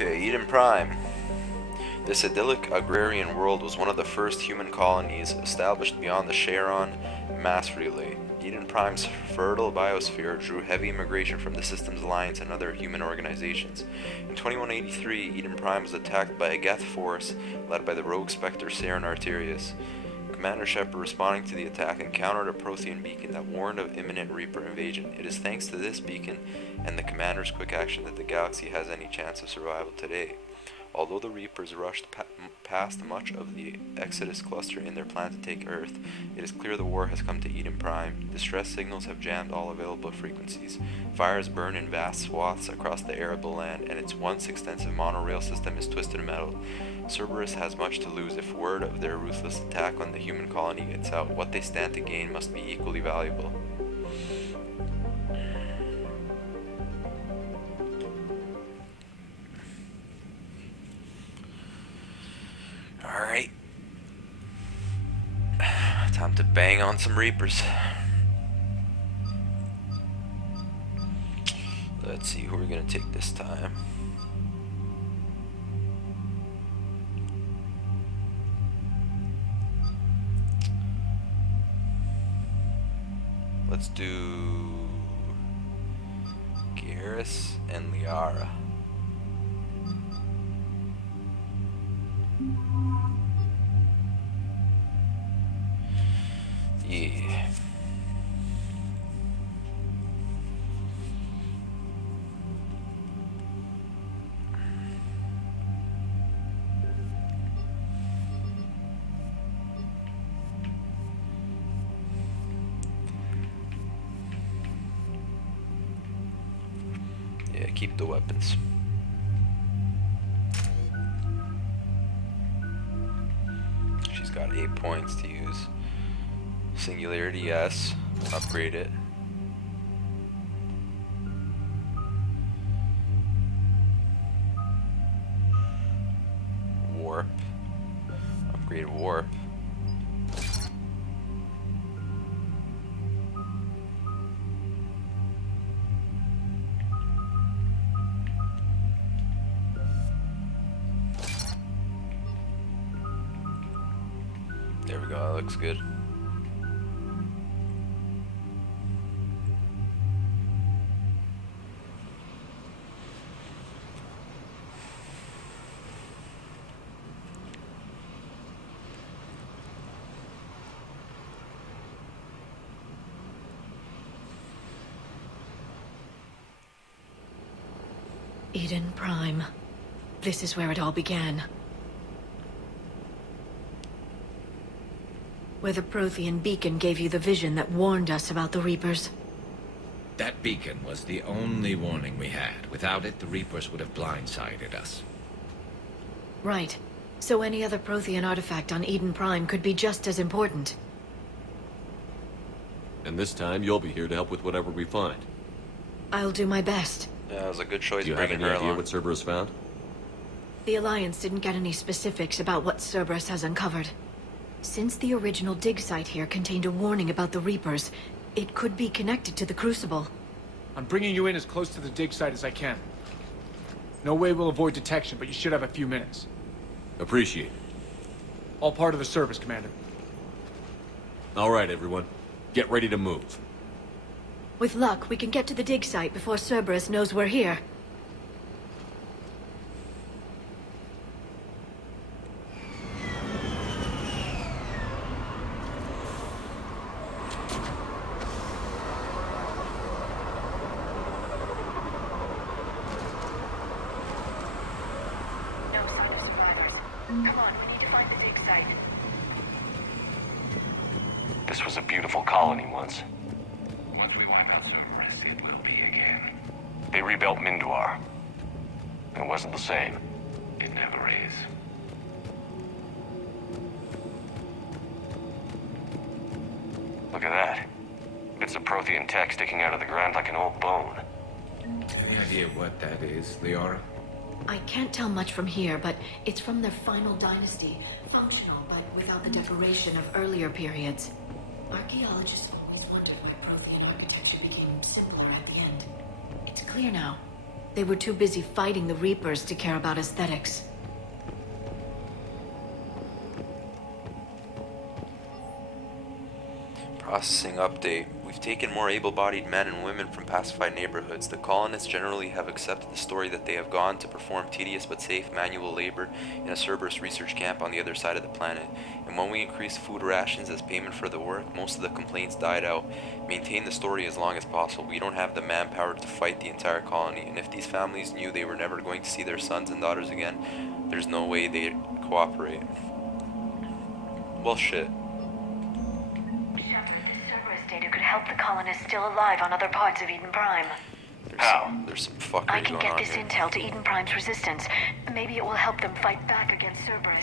Okay, Eden Prime. This idyllic agrarian world was one of the first human colonies established beyond the Charon mass relay. Eden Prime's fertile biosphere drew heavy immigration from the Systems Alliance and other human organizations. In 2183, Eden Prime was attacked by a Geth force led by the rogue Spectre Saren Arterius. Commander Shepard, responding to the attack, encountered a Prothean beacon that warned of imminent Reaper invasion. It is thanks to this beacon and the Commander's quick action that the galaxy has any chance of survival today. Although the Reapers rushed past much of the Exodus cluster in their plan to take Earth, it is clear the war has come to Eden Prime. Distress signals have jammed all available frequencies. Fires burn in vast swaths across the arable land, and its once extensive monorail system is twisted metal. Cerberus has much to lose if word of their ruthless attack on the human colony gets out. What they stand to gain must be equally valuable. Alright. Time to bang on some Reapers. Let's see who we're gonna take this time. Let's do Garrus and Liara. Yeah. Yeah, keep the weapons. She's got 8 points to use. Singularity, yes. Upgrade it. Warp. Upgrade warp. There we go, that looks good. Eden Prime. This is where it all began. Where the Prothean beacon gave you the vision that warned us about the Reapers. That beacon was the only warning we had. Without it, the Reapers would have blindsided us. Right. So any other Prothean artifact on Eden Prime could be just as important. And this time, you'll be here to help with whatever we find. I'll do my best. Yeah, it was a good choice Do you have bringing any her idea along. what Cerberus found? The Alliance didn't get any specifics about what Cerberus has uncovered. Since the original dig site here contained a warning about the Reapers, it could be connected to the Crucible. I'm bringing you in as close to the dig site as I can. No way we'll avoid detection, but you should have a few minutes. Appreciate it. All part of the service, Commander. All right, everyone. Get ready to move. With luck, we can get to the dig site before Cerberus knows we're here. No sign of survivors. Come on, we need to find the dig site. This was a beautiful colony once. Once we wipe out Cerberus, it will be again. They rebuilt Minduar. It wasn't the same. It never is. Look at that. Bits of Prothean tech sticking out of the ground like an old bone. Any idea what that is, Liara? I can't tell much from here, but it's from their final dynasty. Functional, but without the decoration of earlier periods. Archaeologists always wondered why Prothean architecture became simpler at the end. It's clear now. They were too busy fighting the Reapers to care about aesthetics. Processing update. We've taken more able-bodied men and women from pacified neighborhoods. The colonists generally have accepted the story that they have gone to perform tedious but safe manual labor in a Cerberus research camp on the other side of the planet. And when we increased food rations as payment for the work, most of the complaints died out. Maintain the story as long as possible. We don't have the manpower to fight the entire colony, and if these families knew they were never going to see their sons and daughters again, there's no way they'd cooperate. Well, shit. Data could help the colonists still alive on other parts of Eden Prime. There's some fuckery I can going get on this here. intel to Eden Prime's resistance. Maybe it will help them fight back against Cerberus.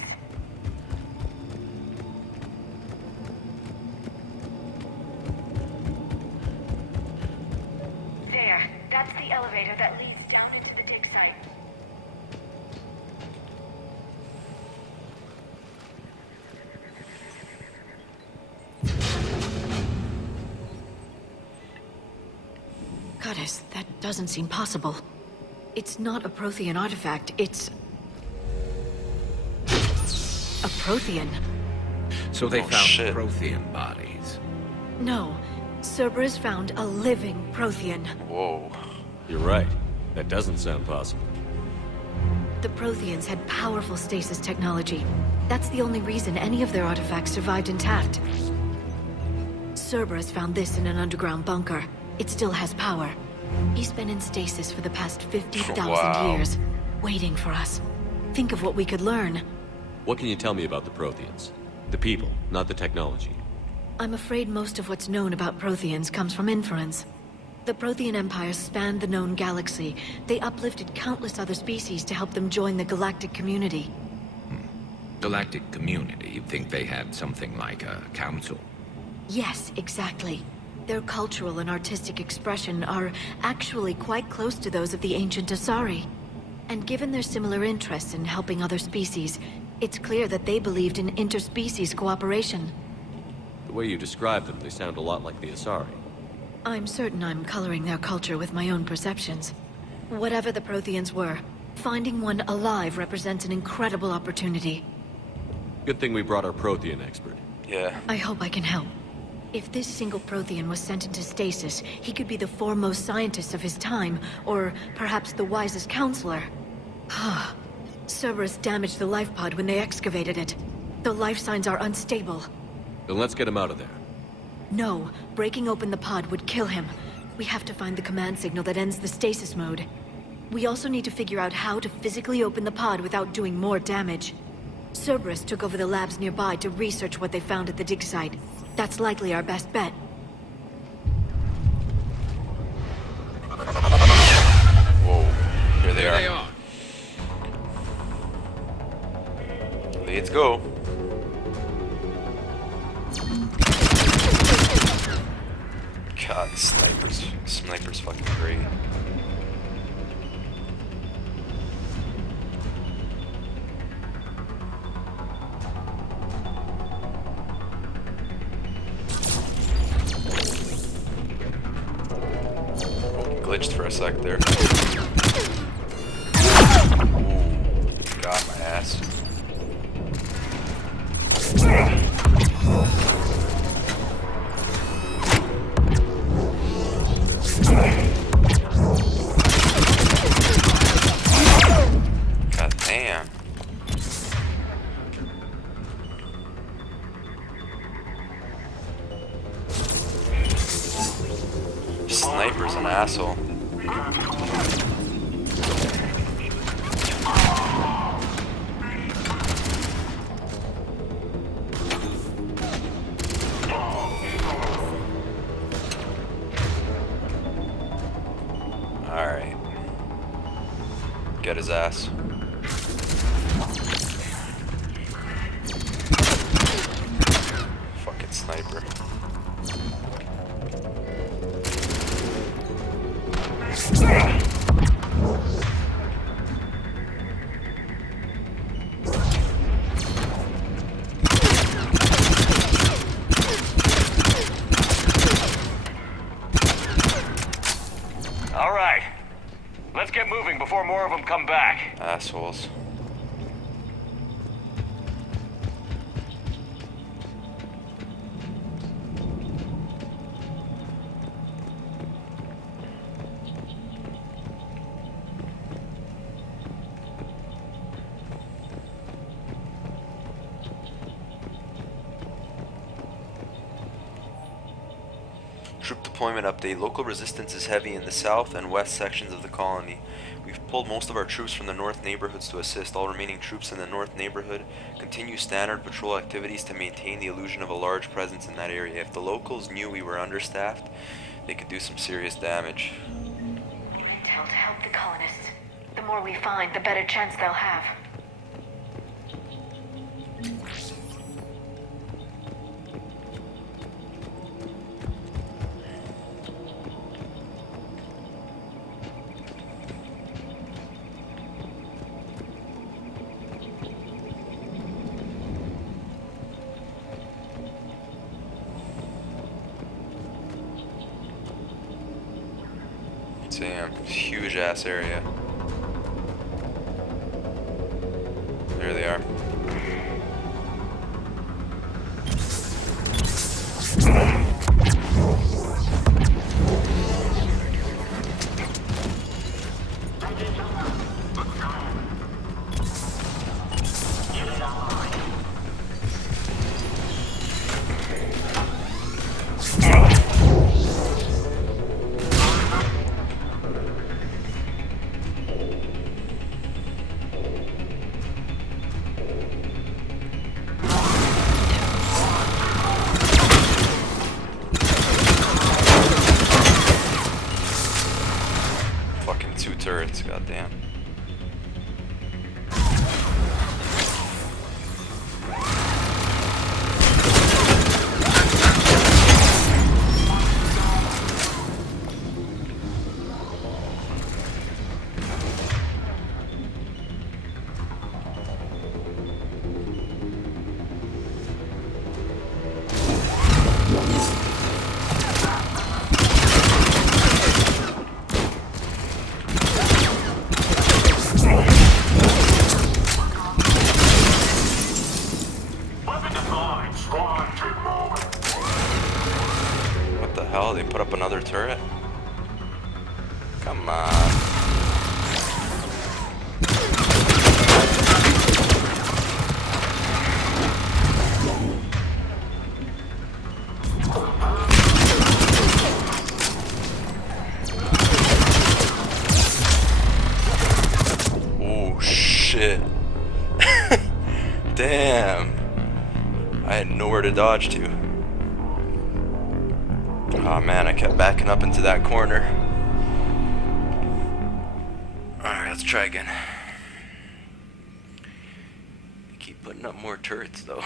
There. That's the elevator that leads down into the dig site. Goddess, that doesn't seem possible. It's not a Prothean artifact, it's... a Prothean. So they Oh, found shit. Prothean bodies. No. Cerberus found a living Prothean. Whoa. You're right. That doesn't sound possible. The Protheans had powerful stasis technology. That's the only reason any of their artifacts survived intact. Cerberus found this in an underground bunker. It still has power. He's been in stasis for the past 50,000 Wow. years, waiting for us. Think of what we could learn. What can you tell me about the Protheans? The people, not the technology. I'm afraid most of what's known about Protheans comes from inference. The Prothean Empire spanned the known galaxy. They uplifted countless other species to help them join the galactic community. Galactic community, you think they had something like a council? Yes, exactly. Their cultural and artistic expression are actually quite close to those of the ancient Asari. And given their similar interests in helping other species, it's clear that they believed in interspecies cooperation. The way you describe them, they sound a lot like the Asari. I'm certain I'm coloring their culture with my own perceptions. Whatever the Protheans were, finding one alive represents an incredible opportunity. Good thing we brought our Prothean expert. Yeah. I hope I can help. If this single Prothean was sent into stasis, he could be the foremost scientist of his time, or perhaps the wisest counselor. Cerberus damaged the life pod when they excavated it. The life signs are unstable. Then let's get him out of there. No, breaking open the pod would kill him. We have to find the command signal that ends the stasis mode. We also need to figure out how to physically open the pod without doing more damage. Cerberus took over the labs nearby to research what they found at the dig site. That's likely our best bet. Whoa. Here they There are. they are. Let's go. God, sniper's fucking great. Glitched for a sec there. Ooh, got my ass. God damn. Sniper's an asshole. Alright. Get his ass. Fucking sniper. All right. Let's get moving before more of them come back. Assholes. Troop deployment update. Local resistance is heavy in the south and west sections of the colony. We've pulled most of our troops from the north neighborhoods to assist. All remaining troops in the north neighborhood continue standard patrol activities to maintain the illusion of a large presence in that area. If the locals knew we were understaffed, they could do some serious damage. Intel to help the colonists. The more we find, the better chance they'll have. Damn, huge ass area. There they are. Fucking 2 turrets, goddamn. What the hell? They put up another turret? Come on. Oh shit. Damn. I had nowhere to dodge to. Oh man, I kept backing up into that corner. Alright, let's try again. They keep putting up more turrets though.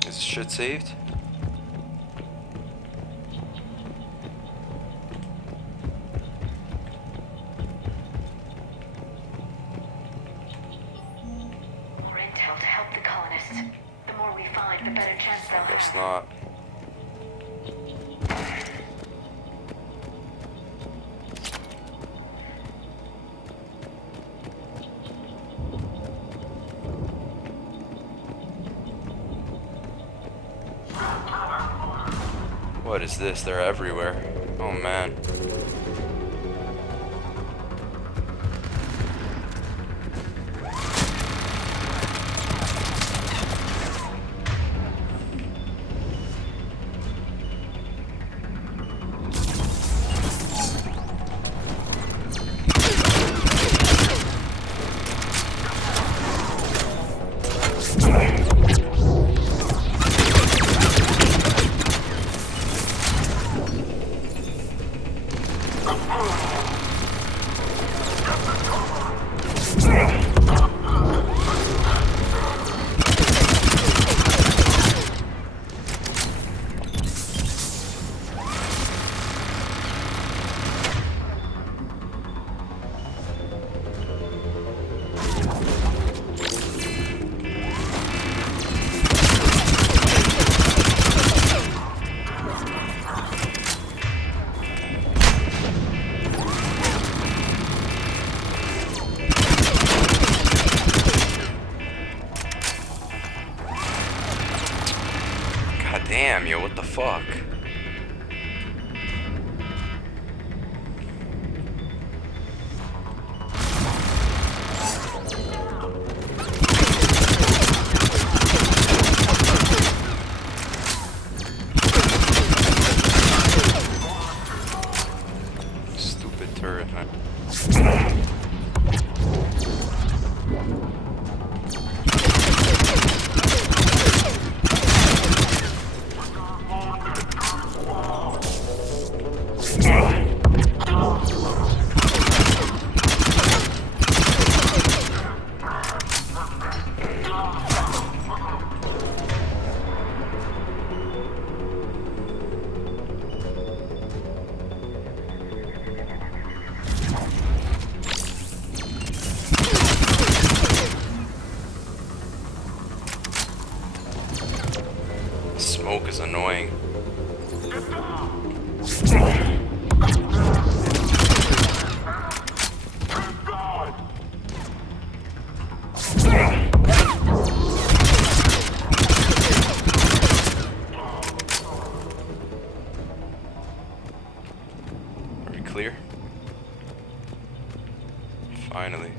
Is this shit saved? More intel to help the colonists. The more we find, the better chance they'll have. Guess not. What is this? They're everywhere. Oh man. fuck? Stupid turret, huh? Smoke is annoying. Are we clear? Finally.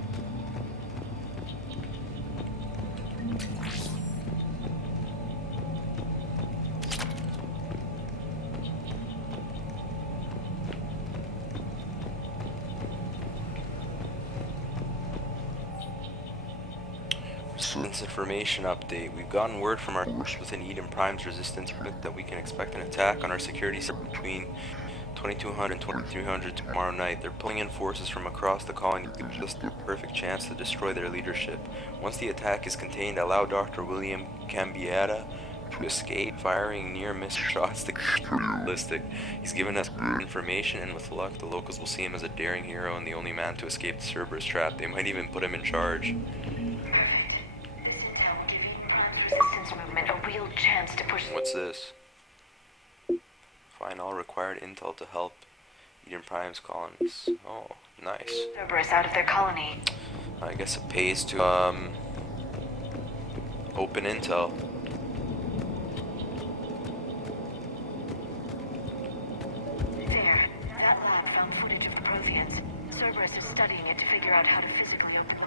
Resistance information update. We've gotten word from our source within Eden Prime's resistance unit that we can expect an attack on our security server between 2200 and 2300 tomorrow night. They're pulling in forces from across the colony to give us the perfect chance to destroy their leadership. Once the attack is contained, allow Dr. William Cambietta to escape, firing near-miss shots to keep realistic. He's given us information, and with luck, the locals will see him as a daring hero and the only man to escape the Cerberus trap. They might even put him in charge. Resistance movement, a real chance to push. What's this? Find all required intel to help Eden Prime's colonies. Oh, nice. Cerberus out of their colony. I guess it pays to open intel. There, that lab found footage of the Protheans. Cerberus is studying it to figure out how to physically open the